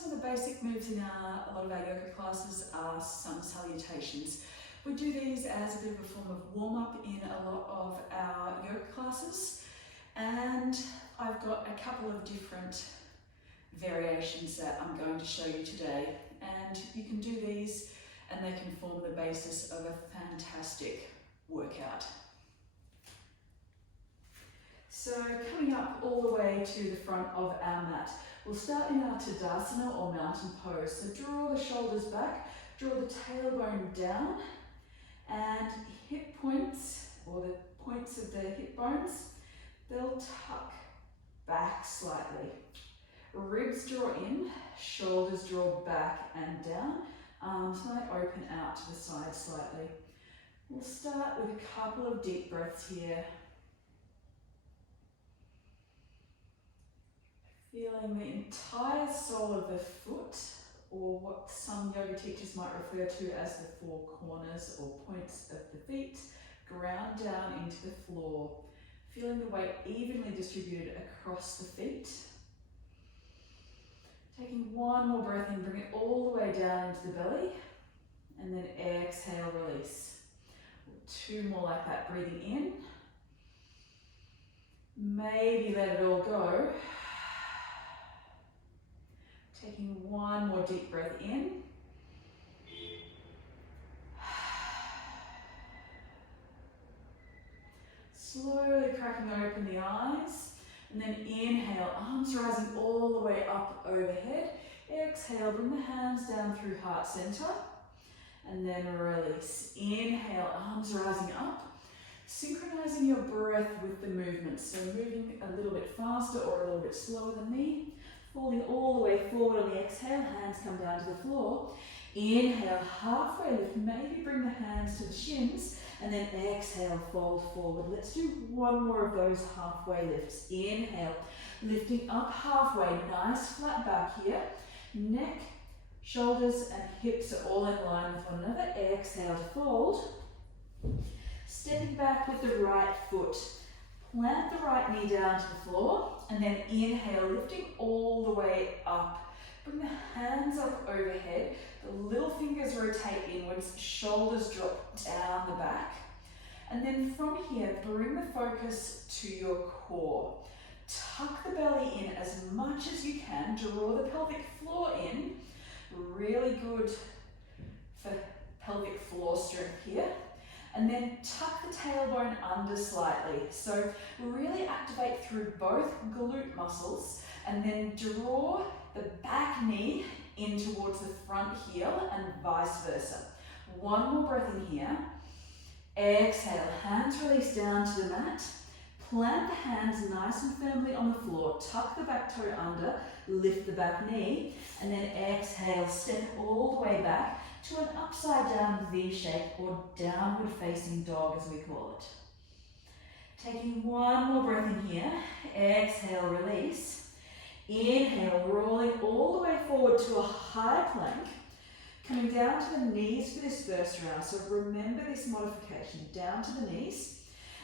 Some of the basic moves in a lot of our yoga classes are sun salutations. We do these as a bit of a form of warm-up in a lot of our yoga classes, and I've got a couple of different variations that I'm going to show you today, and you can do these and they can form the basis of a fantastic workout. So coming up all the way to the front of our mat, we'll start in our Tadasana or mountain pose. So draw the shoulders back, draw the tailbone down, and hip points, or the points of the hip bones, they'll tuck back slightly. Ribs draw in, shoulders draw back and down, arms might open out to the side slightly. We'll start with a couple of deep breaths here. Feeling the entire sole of the foot, or what some yoga teachers might refer to as the four corners or points of the feet, ground down into the floor. Feeling the weight evenly distributed across the feet. Taking one more breath in, bring it all the way down into the belly, and then exhale, release. Two more like that, breathing in. Maybe let it all go. Taking one more deep breath in. Slowly cracking open the eyes. And then inhale, arms rising all the way up overhead. Exhale, bring the hands down through heart center. And then release. Inhale, arms rising up. Synchronizing your breath with the movement. So moving a little bit faster or a little bit slower than me. Falling all the way forward on the exhale, hands come down to the floor. Inhale, halfway lift, maybe bring the hands to the shins, and then exhale, fold forward. Let's do one more of those halfway lifts. Inhale, lifting up halfway, nice flat back here. Neck, shoulders, and hips are all in line with one another. Exhale to fold. Stepping back with the right foot. Plant the right knee down to the floor, and then inhale, lifting all the way up. Bring the hands up overhead, the little fingers rotate inwards, shoulders drop down the back. And then from here, bring the focus to your core. Tuck the belly in as much as you can, draw the pelvic floor in. Really good for pelvic floor strength here. And then tuck the tailbone under slightly. So really activate through both glute muscles, and then draw the back knee in towards the front heel and vice versa. One more breath in here. Exhale, hands release down to the mat. Plant the hands nice and firmly on the floor. Tuck the back toe under, lift the back knee, and then exhale, step all the way back to an upside down V shape or downward facing dog as we call it. Taking one more breath in here. Exhale, release. Inhale, rolling all the way forward to a high plank. Coming down to the knees for this first round. So remember this modification, down to the knees.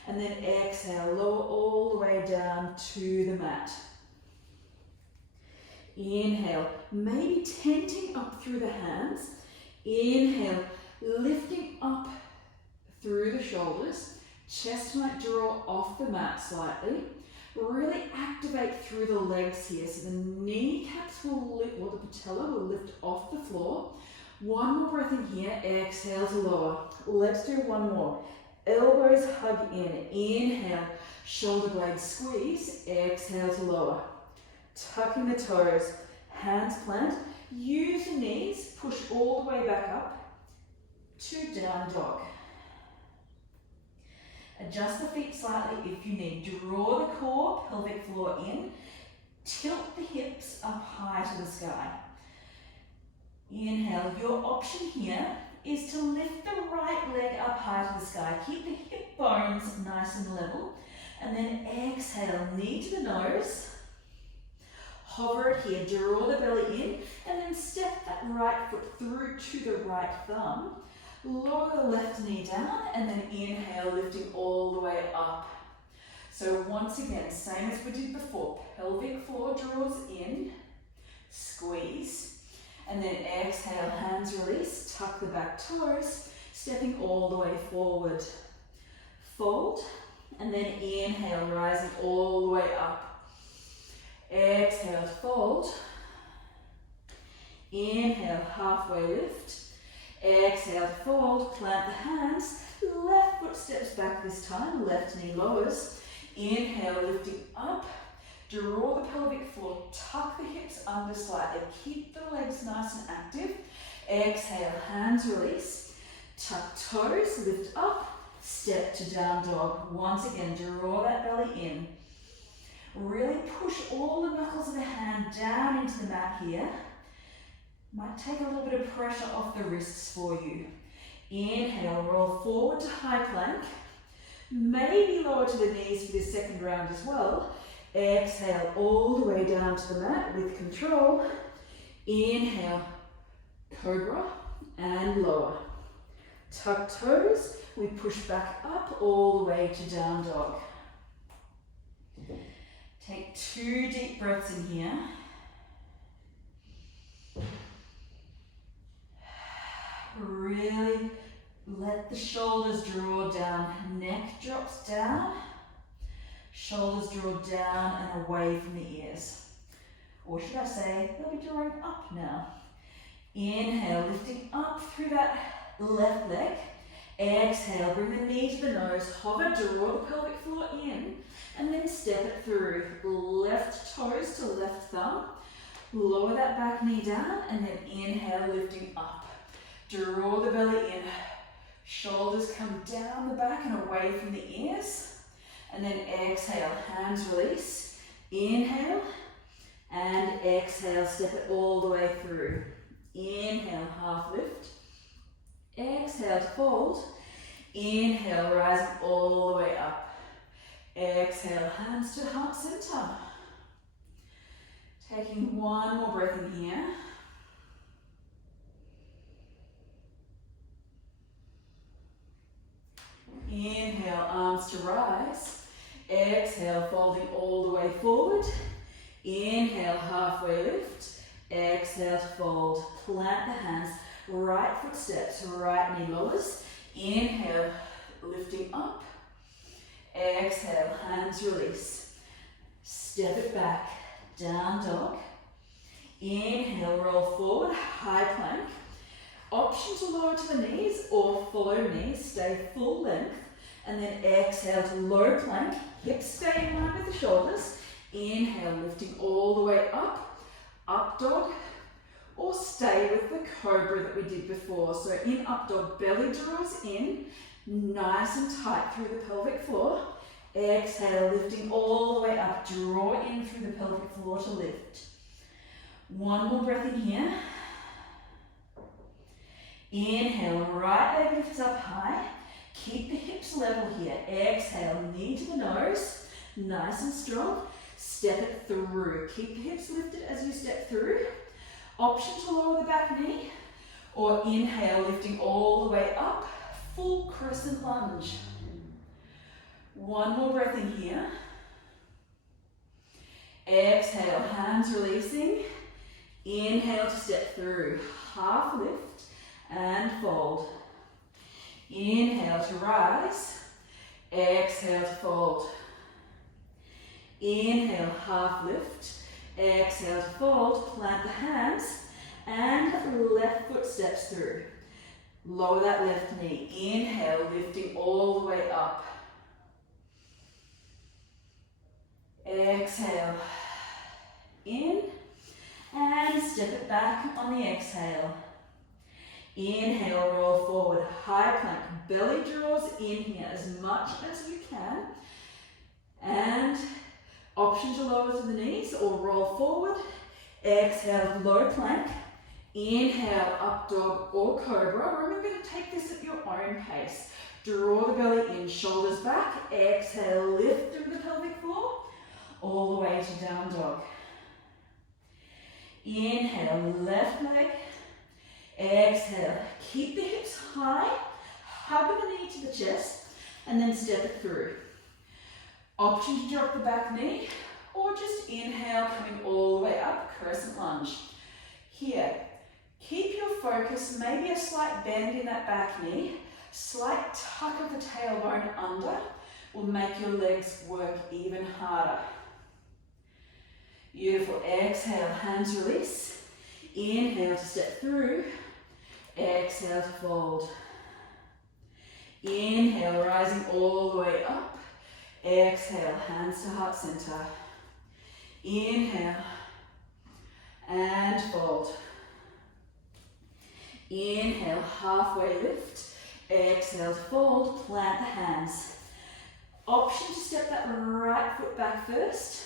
And then exhale, lower all the way down to the mat. Inhale, maybe tenting up through the hands. Inhale, lifting up through the shoulders. Chest might draw off the mat slightly. Really activate through the legs here. So the kneecaps will lift, or the patella will lift off the floor. One more breath in here. Exhale to lower. Let's do one more. Elbows hug in. Inhale, shoulder blades squeeze. Exhale to lower. Tucking the toes, hands plant. Use the knees, push all the way back up to down dog. Adjust the feet slightly if you need. Draw the core, pelvic floor in. Tilt the hips up high to the sky. Inhale. Your option here is to lift the right leg up high to the sky. Keep the hip bones nice and level. And then exhale, knee to the nose. Hover it here, draw the belly in, and then step that right foot through to the right thumb. Lower the left knee down, and then inhale, lifting all the way up. So once again, same as we did before, pelvic floor draws in, squeeze. And then exhale, hands release, tuck the back toes, stepping all the way forward. Fold, and then inhale, rising all the way up. Exhale to fold. Inhale, halfway lift. Exhale to fold, plant the hands, left foot steps back this time, left knee lowers. Inhale, lifting up. Draw the pelvic floor, tuck the hips under slightly, keep the legs nice and active. Exhale, hands release, tuck toes, lift up, step to down dog. Once again, draw that belly in. Really push all the knuckles of the hand down into the mat here. Might take a little bit of pressure off the wrists for you. Inhale, roll forward to high plank. Maybe lower to the knees for this second round as well. Exhale all the way down to the mat with control. Inhale, cobra and lower. Tuck toes, we push back up all the way to down dog. Take 2 deep breaths in here. Really let the shoulders draw down, neck drops down. Shoulders draw down and away from the ears. Or should I say, they'll be drawing up now. Inhale, lifting up through that left leg. Exhale, bring the knee to the nose, hover, draw the pelvic floor in, and then step it through. Left toes to left thumb. Lower that back knee down, and then inhale, lifting up. Draw the belly in. Shoulders come down the back and away from the ears. And then exhale, hands release. Inhale and exhale, step it all the way through. Inhale, half lift. Exhale to fold. Inhale, rising all the way up. Exhale, hands to heart center. Taking one more breath in here. Inhale, arms to rise. Exhale, folding all the way forward. Inhale, halfway lift. Exhale to fold. Plant the hands. Right foot steps, right knee lowers. Inhale, lifting up. Exhale, hands release. Step it back, down dog. Inhale, roll forward, high plank. Option to lower to the knees or follow knees, stay full length. And then exhale to low plank, hips stay in line with the shoulders. Inhale, lifting all the way up, up dog, or stay with the cobra that we did before. So in up dog, belly draws in, nice and tight through the pelvic floor. Exhale, lifting all the way up, draw in through the pelvic floor to lift. One more breath in here. Inhale, right leg lifts up high. Keep the hips level here. Exhale, knee to the nose, nice and strong. Step it through. Keep the hips lifted as you step through. Option to lower the back knee, or inhale, lifting all the way up, full crescent lunge. One more breath in here. Exhale, hands releasing. Inhale to step through, half lift and fold. Inhale to rise. Exhale to fold. Inhale, half lift. Exhale to fold, plant the hands, and left foot steps through. Lower that left knee. Inhale, lifting all the way up. Exhale, in, and step it back on the exhale. Inhale, roll forward, high plank. Belly draws in here as much as you can. And option to lower to the knees or roll forward. Exhale, low plank. Inhale, up dog or cobra. Remember to take this at your own pace. Draw the belly in, shoulders back. Exhale, lift through the pelvic floor, all the way to down dog. Inhale, left leg. Exhale, keep the hips high, hug the knee to the chest, and then step it through. Option to drop the back knee, or just inhale, coming all the way up, crescent lunge. Here, focus, maybe a slight bend in that back knee, slight tuck of the tailbone under will make your legs work even harder. Beautiful. Exhale, hands release. Inhale to step through. Exhale to fold. Inhale, rising all the way up. Exhale, hands to heart center. Inhale and fold. Inhale, halfway lift. Exhale to fold, plant the hands. Option to step that right foot back first.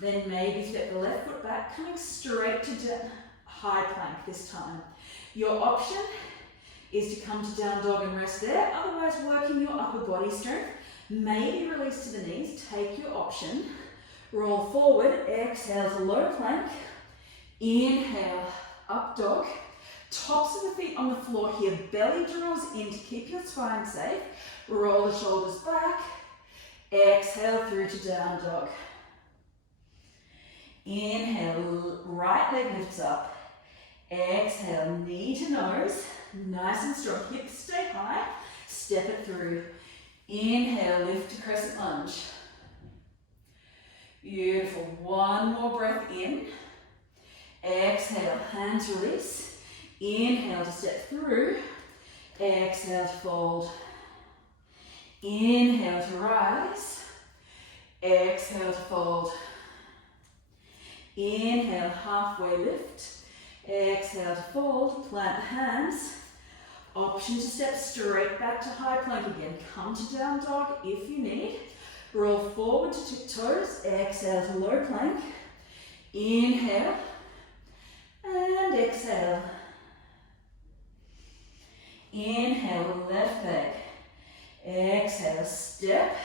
Then maybe step the left foot back, coming straight to high plank this time. Your option is to come to down dog and rest there, otherwise working your upper body strength. Maybe release to the knees, take your option. Roll forward, exhale to low plank. Inhale, up dog. Tops of the feet on the floor here, belly draws in to keep your spine safe. Roll the shoulders back. Exhale through to down dog. Inhale, right leg lifts up. Exhale, knee to nose. Nice and strong, hips stay high. Step it through. Inhale, lift to crescent lunge. Beautiful, one more breath in. Exhale, hands release. Inhale to step through. Exhale to fold. Inhale to rise. Exhale to fold. Inhale, halfway lift. Exhale to fold, plant the hands. Option to step straight back to high plank again. Come to down dog if you need. Roll forward to tiptoes. Exhale to low plank. Inhale and exhale. Inhale, left leg. Exhale, step.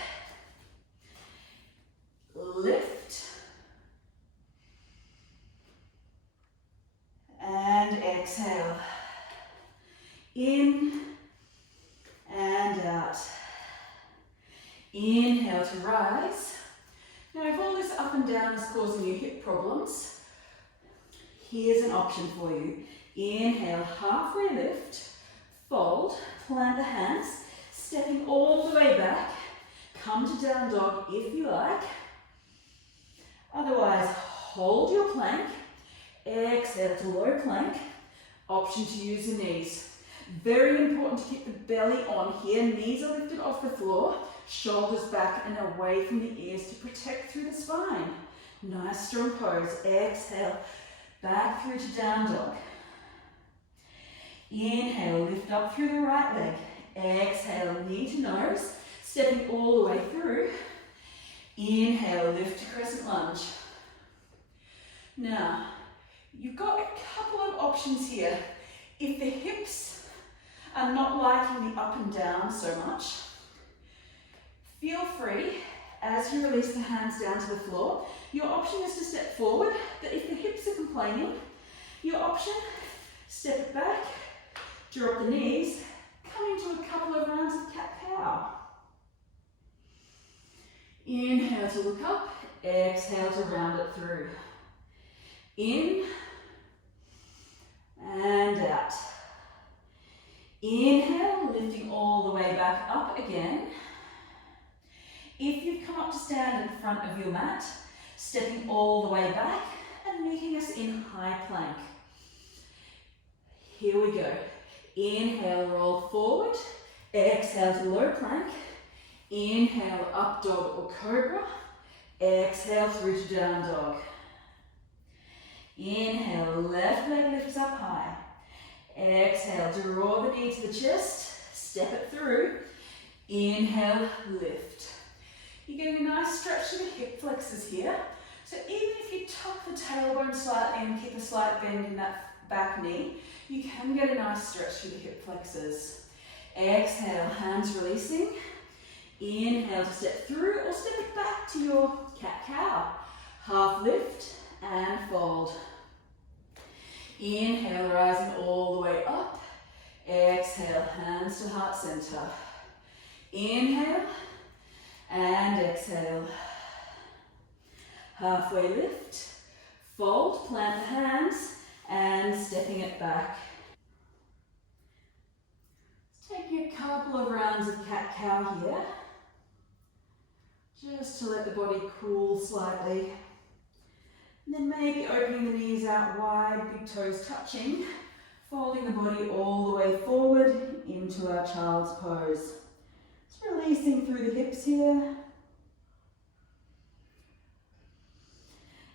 Lift. And exhale. In and out. Inhale to rise. Now if all this up and down is causing you hip problems, here's an option for you. Inhale, halfway lift. Fold, plant the hands, stepping all the way back. Come to down dog if you like. Otherwise, hold your plank. Exhale to low plank. Option to use the knees. Very important to keep the belly on here. Knees are lifted off the floor. Shoulders back and away from the ears to protect through the spine. Nice strong pose. Exhale, back through to down dog. Inhale, lift up through the right leg. Exhale, knee to nose, stepping all the way through. Inhale, lift to crescent lunge. Now, you've got a couple of options here. If the hips are not liking the up and down so much, feel free, as you release the hands down to the floor, your option is to step forward, but if the hips are complaining, your option, step it back, drop the knees, come into a couple of rounds of cat-cow. Inhale to look up, exhale to round it through. In and out. Inhale, lifting all the way back up again. If you've come up to stand in front of your mat, stepping all the way back and meeting us in high plank. Here we go. Inhale, roll forward. Exhale to low plank. Inhale, up dog or cobra. Exhale through to down dog. Inhale, left leg lifts up high. Exhale, draw the knee to the chest. Step it through. Inhale, lift. You're getting a nice stretch to the hip flexors here. So even if you tuck the tailbone slightly and keep a slight bend in that back knee, you can get a nice stretch to the hip flexors. Exhale, hands releasing. Inhale to step through or step it back to your cat-cow. Half lift and fold. Inhale, rising all the way up. Exhale, hands to heart center. Inhale and exhale. Halfway lift. Fold, plant the hands and stepping it back. couple of rounds of cat-cow here, just to let the body cool slightly. And then maybe opening the knees out wide, big toes touching, folding the body all the way forward into our child's pose. Just releasing through the hips here.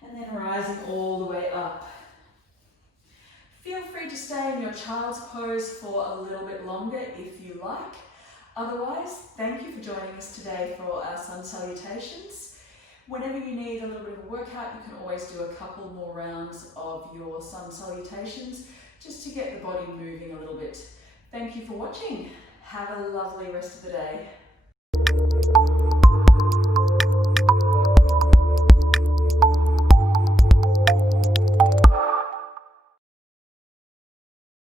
And then rising all the way up. Feel free to stay in your child's pose for a little bit longer if you like. Otherwise, thank you for joining us today for our sun salutations. Whenever you need a little bit of a workout, you can always do a couple more rounds of your sun salutations just to get the body moving a little bit. Thank you for watching. Have a lovely rest of the day.